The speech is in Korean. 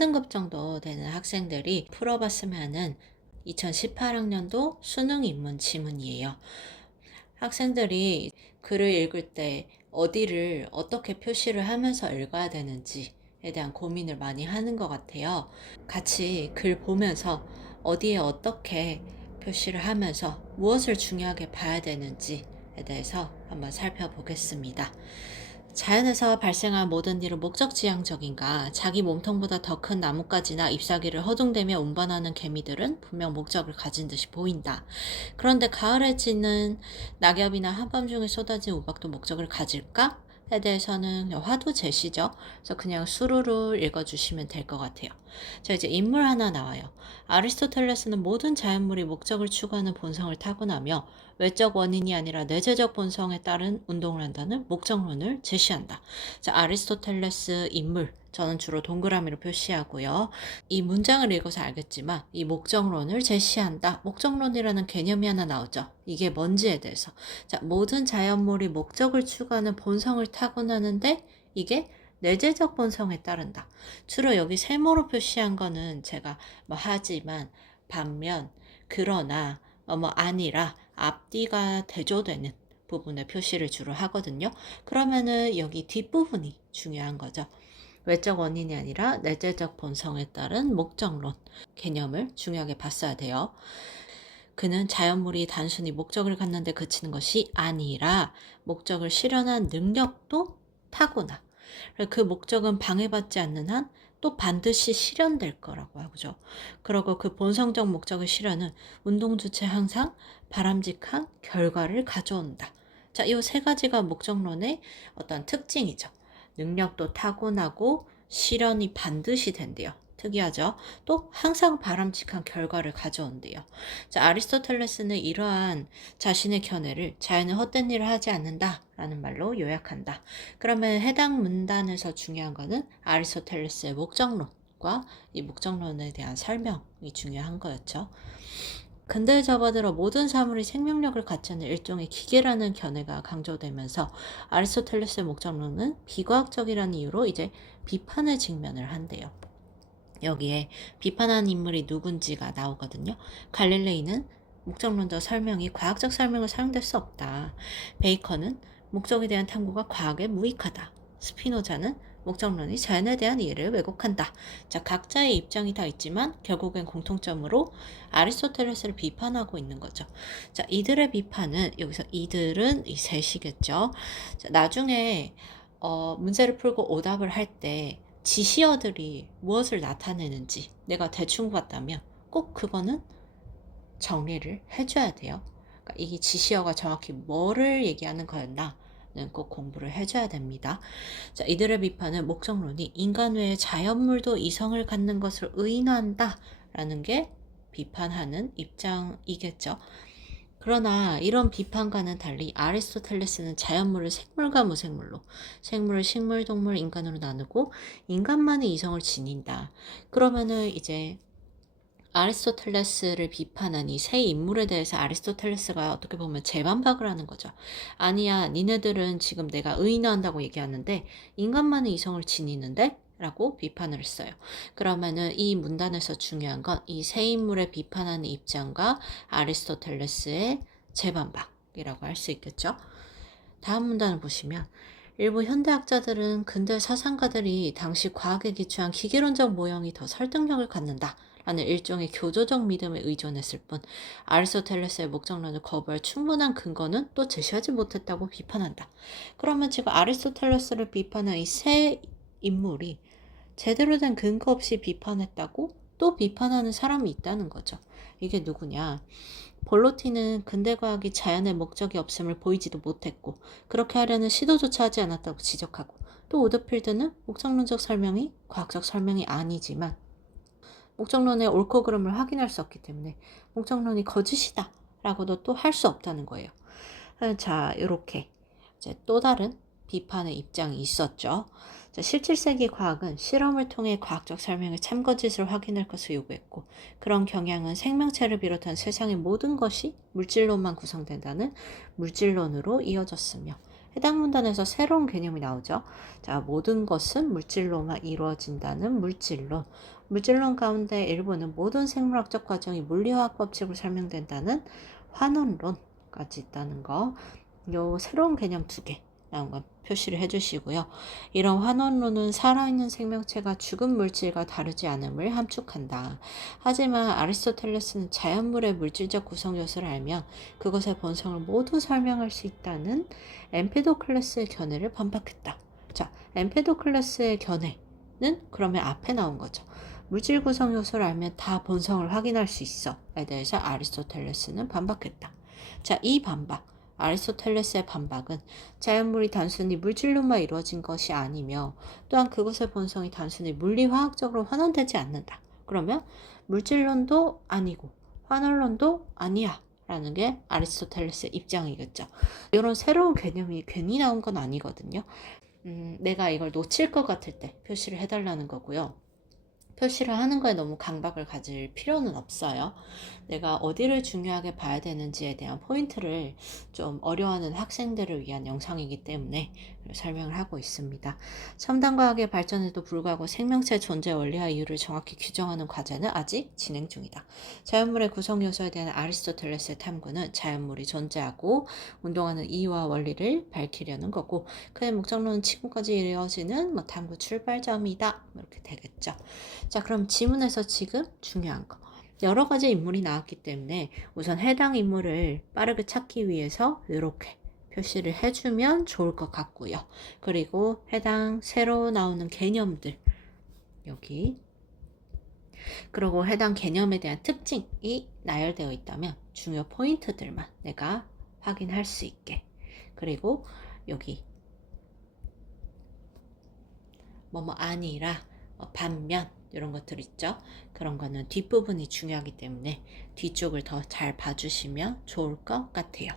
3등급 정도 되는 학생들이 풀어봤으면 하는 2018학년도 수능 입문 지문이에요. 학생들이 글을 읽을 때 어디를 어떻게 표시를 하면서 읽어야 되는지에 대한 고민을 많이 하는 것 같아요. 같이 글 보면서 어디에 어떻게 표시를 하면서 무엇을 중요하게 봐야 되는지에 대해서 한번 살펴보겠습니다. 자연에서 발생한 모든 일은 목적지향적인가? 자기 몸통보다 더 큰 나뭇가지나 잎사귀를 허둥대며 운반하는 개미들은 분명 목적을 가진 듯이 보인다. 그런데 가을에 지는 낙엽이나 한밤중에 쏟아진 우박도 목적을 가질까? 에 대해서는 그냥 화두 제시죠. 그래서 그냥 수루루 읽어주시면 될 것 같아요. 자, 이제 인물 하나 나와요. 아리스토텔레스는 모든 자연물이 목적을 추구하는 본성을 타고나며 외적 원인이 아니라 내재적 본성에 따른 운동을 한다는 목적론을 제시한다. 자, 아리스토텔레스 인물. 저는 주로 동그라미로 표시하고요. 이 문장을 읽어서 알겠지만 이 목적론을 제시한다. 목적론이라는 개념이 하나 나오죠. 이게 뭔지에 대해서. 자, 모든 자연물이 목적을 추구하는 본성을 타고나는데 이게 내재적 본성에 따른다. 주로 여기 세모로 표시한 거는 제가 뭐 하지만, 반면, 그러나, 뭐 아니라 앞뒤가 대조되는 부분에 표시를 주로 하거든요. 그러면은 여기 뒷부분이 중요한 거죠. 외적 원인이 아니라 내재적 본성에 따른 목적론 개념을 중요하게 봤어야 돼요. 그는 자연물이 단순히 목적을 갖는데 그치는 것이 아니라 목적을 실현한 능력도 타고나. 그 목적은 방해받지 않는 한 또 반드시 실현될 거라고 하죠. 그리고 그 본성적 목적의 실현은 운동주체 항상 바람직한 결과를 가져온다. 자, 이 세 가지가 목적론의 어떤 특징이죠. 능력도 타고나고 실현이 반드시 된대요. 특이하죠? 또 항상 바람직한 결과를 가져온대요. 자, 아리스토텔레스는 이러한 자신의 견해를 자연은 헛된 일을 하지 않는다 라는 말로 요약한다. 그러면 해당 문단에서 중요한 거는 아리스토텔레스의 목적론과 이 목적론에 대한 설명이 중요한 거였죠. 근대에 접어들어 모든 사물이 생명력을 갖지 않는 일종의 기계라는 견해가 강조되면서 아리스토텔레스의 목적론은 비과학적이라는 이유로 이제 비판의 직면을 한대요. 여기에 비판한 인물이 누군지가 나오거든요. 갈릴레이는 목적론적 설명이 과학적 설명을 사용될 수 없다. 베이컨은 목적에 대한 탐구가 과학에 무익하다. 스피노자는 목적론이 자연에 대한 이해를 왜곡한다. 자, 각자의 입장이 다 있지만 결국엔 공통점으로 아리스토텔레스를 비판하고 있는 거죠. 자, 이들의 비판은 여기서 이들은 이 셋이겠죠. 자, 나중에 문제를 풀고 오답을 할때 지시어들이 무엇을 나타내는지 내가 대충 봤다면 꼭 그거는 정리를 해줘야 돼요. 그러니까 이 지시어가 정확히 뭐를 얘기하는 거였나는 꼭 공부를 해줘야 됩니다. 자, 이들의 비판은 목적론이 인간 외에 자연물도 이성을 갖는 것을 의인화한다 라는 게 비판하는 입장이겠죠. 그러나 이런 비판과는 달리 아리스토텔레스는 자연물을 생물과 무생물로, 생물을 식물, 동물, 인간으로 나누고 인간만이 이성을 지닌다. 그러면은 이제 아리스토텔레스를 비판한 이 세 인물에 대해서 아리스토텔레스가 어떻게 보면 재반박을 하는 거죠. 아니야, 니네들은 지금 내가 의인화한다고 얘기하는데 인간만의 이성을 지니는데? 라고 비판을 했어요. 그러면은 이 문단에서 중요한 건 이 세 인물의 비판하는 입장과 아리스토텔레스의 재반박이라고 할 수 있겠죠. 다음 문단을 보시면 일부 현대학자들은 근대 사상가들이 당시 과학에 기초한 기계론적 모형이 더 설득력을 갖는다 라는 일종의 교조적 믿음에 의존했을 뿐 아리스토텔레스의 목적론을 거부할 충분한 근거는 또 제시하지 못했다고 비판한다. 그러면 지금 아리스토텔레스를 비판한 이 세 인물이 제대로 된 근거 없이 비판했다고 또 비판하는 사람이 있다는 거죠. 이게 누구냐? 볼로티는 근대과학이 자연의 목적이 없음을 보이지도 못했고 그렇게 하려는 시도조차 하지 않았다고 지적하고 또 오드필드는 목적론적 설명이 과학적 설명이 아니지만 목적론의 옳고 그름을 확인할 수 없기 때문에 목적론이 거짓이다 라고도 또 할 수 없다는 거예요. 자, 이렇게 이제 또 다른 비판의 입장이 있었죠. 자, 17세기 과학은 실험을 통해 과학적 설명의 참거짓을 확인할 것을 요구했고 그런 경향은 생명체를 비롯한 세상의 모든 것이 물질론만 구성된다는 물질론으로 이어졌으며 해당 문단에서 새로운 개념이 나오죠. 자, 모든 것은 물질로만 이루어진다는 물질론. 물질론 가운데 일부는 모든 생물학적 과정이 물리화학 법칙으로 설명된다는 환원론까지 있다는 거. 요 새로운 개념 2개 나온 거 표시를 해주시고요. 이런 환원론은 살아있는 생명체가 죽은 물질과 다르지 않음을 함축한다. 하지만 아리스토텔레스는 자연물의 물질적 구성 요소를 알면 그것의 본성을 모두 설명할 수 있다는 엠페도클레스의 견해를 반박했다. 자, 엠페도클레스의 견해는 그러면 앞에 나온 거죠. 물질 구성 요소를 알면 다 본성을 확인할 수 있어에 대해서 아리스토텔레스는 반박했다. 자, 이 반박, 아리스토텔레스의 반박은 자연물이 단순히 물질로만 이루어진 것이 아니며 또한 그것의 본성이 단순히 물리화학적으로 환원되지 않는다. 그러면 물질론도 아니고 환원론도 아니야 라는 게 아리스토텔레스의 입장이겠죠. 이런 새로운 개념이 괜히 나온 건 아니거든요. 내가 이걸 놓칠 것 같을 때 표시를 해달라는 거고요. 표시를 하는 거에 너무 강박을 가질 필요는 없어요. 내가 어디를 중요하게 봐야 되는지에 대한 포인트를 좀 어려워하는 학생들을 위한 영상이기 때문에 설명을 하고 있습니다. 첨단 과학의 발전에도 불구하고 생명체 존재 원리와 이유를 정확히 규정하는 과제는 아직 진행 중이다. 자연물의 구성 요소에 대한 아리스토텔레스의 탐구는 자연물이 존재하고 운동하는 이유와 원리를 밝히려는 거고, 그의 목적론은 지금까지 이루어지는 탐구 출발점이다. 이렇게 되겠죠. 자, 그럼 지문에서 지금 중요한 거. 여러 가지 인물이 나왔기 때문에 우선 해당 인물을 빠르게 찾기 위해서 이렇게 표시를 해주면 좋을 것 같고요. 그리고 해당 새로 나오는 개념들 여기, 그리고 해당 개념에 대한 특징이 나열되어 있다면 중요 포인트들만 내가 확인할 수 있게, 그리고 여기 뭐뭐 아니라 반면 이런 것들 있죠. 그런 거는 뒷부분이 중요하기 때문에 뒤쪽을 더 잘 봐주시면 좋을 것 같아요.